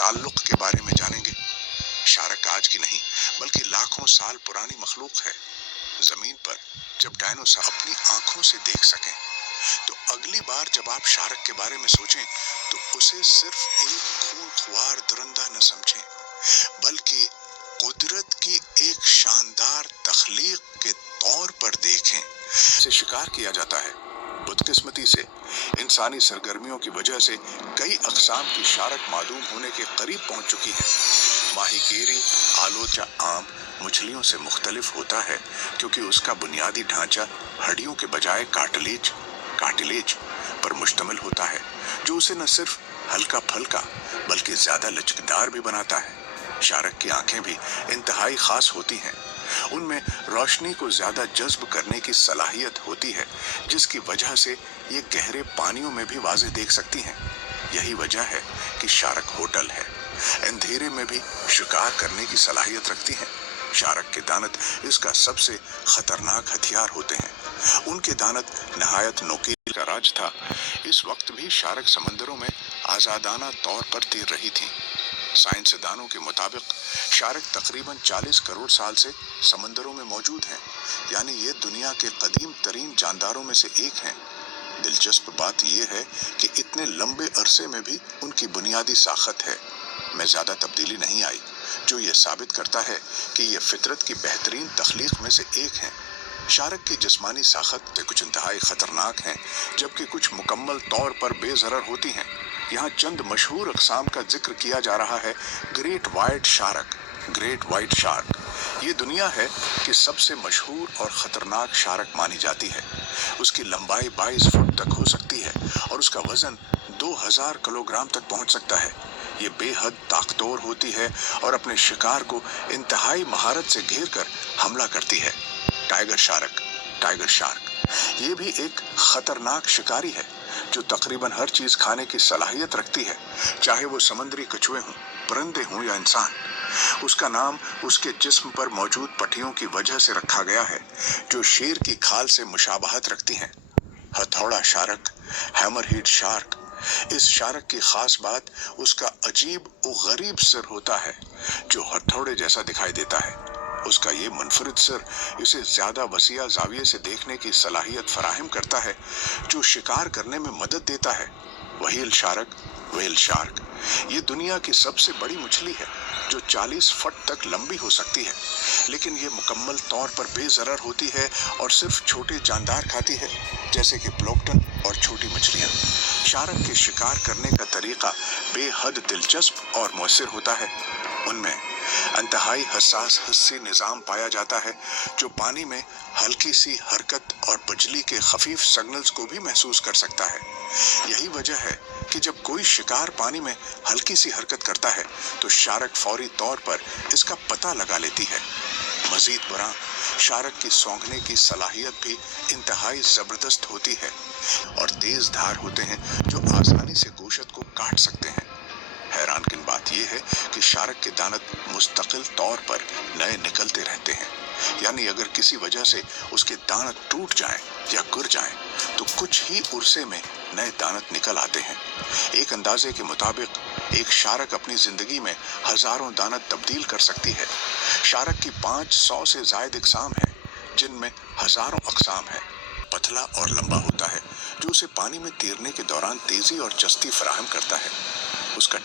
ताल्लुक के बारे में जानेंगे। शार्क आज की नहीं बल्कि लाखों साल पुरानी मखलूक है। जमीन पर जब डायनासोर अपनी आंखों से देख सकें, तो अगली बार जब आप शार्क के बारे में सोचें तो उसे सिर्फ एक खूंखार दरिंदा न समझें, बल्कि कुदरत की एक शानदार तख्लीक के तौर पर देखें। इसे शिकार किया जाता है। बदकिस्मती से इंसानी सरगर्मियों की वजह से कई अक़साम की शार्क मादूम होने के करीब पहुंच चुकी हैं। माहीगीरी आलोचा आम मछलियों से मुख्तलिफ होता है क्योंकि उसका बुनियादी ढांचा हड्डियों के बजाय कार्टिलेज पर मुश्तमिल होता है, जो उसे न सिर्फ हल्का फल्का बल्कि ज्यादा लचकदार भी बनाता है। शार्क की आंखें भी इंतहाई खास होती हैं। उनमें रोशनी को ज्यादा जज्ब करने की सलाहियत होती है, जिसकी वजह से ये गहरे पानियों में भी वाज़ेह देख सकती हैं। यही वजह है कि शार्क होटल है। अंधेरे में भी शिकार करने की सलाहियत रखती हैं। शार्क के दांत इसका सबसे खतरनाक हथियार होते हैं। उनके दांत नहायत नोकील का राज था। इस वक्त भी शार्क समंदरों में आजादाना तौर पर तैर रही थीं। साइंसदानों के मुताबिक शार्क तकरीबन 40 करोड़ साल से समंदरों में मौजूद हैं, यानी ये दुनिया के कदीम तरीन जानदारों में से एक हैं। दिलचस्प बात यह है कि इतने लंबे अरसे में भी उनकी बुनियादी साखत में ज्यादा तब्दीली नहीं आई, जो ये साबित करता है कि ये फितरत की बेहतरीन तख्लीक में से एक हैं। शार्क की जिस्मानी साखत पे कुछ इंतहाई खतरनाक हैं, जबकि कुछ मुकम्मल तौर पर बेजरर होती हैं। यहाँ चंद मशहूर अक़साम का जिक्र किया जा रहा है। ग्रेट वाइट शार्क ये दुनिया है कि सबसे मशहूर और ख़तरनाक शार्क मानी जाती है। उसकी लंबाई 22 फुट तक हो सकती है और उसका वज़न 2000 किलोग्राम तक पहुंच सकता है। ये बेहद ताकतवर होती है और अपने शिकार को इंतहाई महारत से घेर कर हमला करती है। टाइगर शार्क ये भी एक खतरनाक शिकारी है, जो तकरीबन हर चीज खाने की सलाहियत रखती है, चाहे वो समुद्री कछुए हों, परिंदे हों या इंसान। उसका नाम उसके जिस्म पर मौजूद पट्टियों की वजह से रखा गया है, जो शेर की खाल से मुशाबहत रखती हैं। हथौड़ा शार्क, हैमरहेड शार्क। इस शार्क की खास बात उसका अजीब और गरीब सिर होता है, जो हथौड़े जैसा दिखाई देता है। उसका ये मुनफरिद सिर इसे ज्यादा वसीया जाविये से देखने की सलाहियत फराहम करता है, जो शिकार करने में मदद देता है। व्हेल शार्क ये दुनिया की सबसे बड़ी मछली है, जो 40 फुट तक लंबी हो सकती है, लेकिन ये मुकम्मल तौर पर बेजरर होती है और सिर्फ छोटे जानदार खाती है, जैसे कि प्लैंक्टन और छोटी मछलियां। शार्क के शिकार करने का तरीका बेहद दिलचस्प और मौसर होता है। उनमें इंतहाई हसास हिस्सी निज़ाम पाया जाता है, जो पानी में हल्की सी हरकत और बिजली के खफीफ सिग्नल्स को भी महसूस कर सकता है। यही वजह है कि जब कोई शिकार पानी में हल्की सी हरकत करता है, तो शार्क फौरी तौर पर इसका पता लगा लेती है। मजीद बरा शार्क की सूंघने की सलाहियत भी इंतहाई जबरदस्त होती है और तेज धार होते हैं, जो आसानी से गोश्त को काट सकते हैं। हैरानकुन बात यह है कि शार्क के दांत मुस्तकिल तौर पर नए निकलते रहते हैं, यानी अगर किसी वजह से उसके दांत टूट जाएं या गिर जाएं, तो कुछ ही उर्से में नए दांत निकल आते हैं। एक अंदाजे के मुताबिक एक शार्क अपनी जिंदगी में हजारों दांत तब्दील कर सकती है। शार्क की 500 से ज्यादा अक़साम हैं, जिनमें हजारों अक़साम हैं। पतला और लंबा होता है, जो उसे पानी में तैरने के दौरान तेजी और चस्ती फराहम करता है। उसका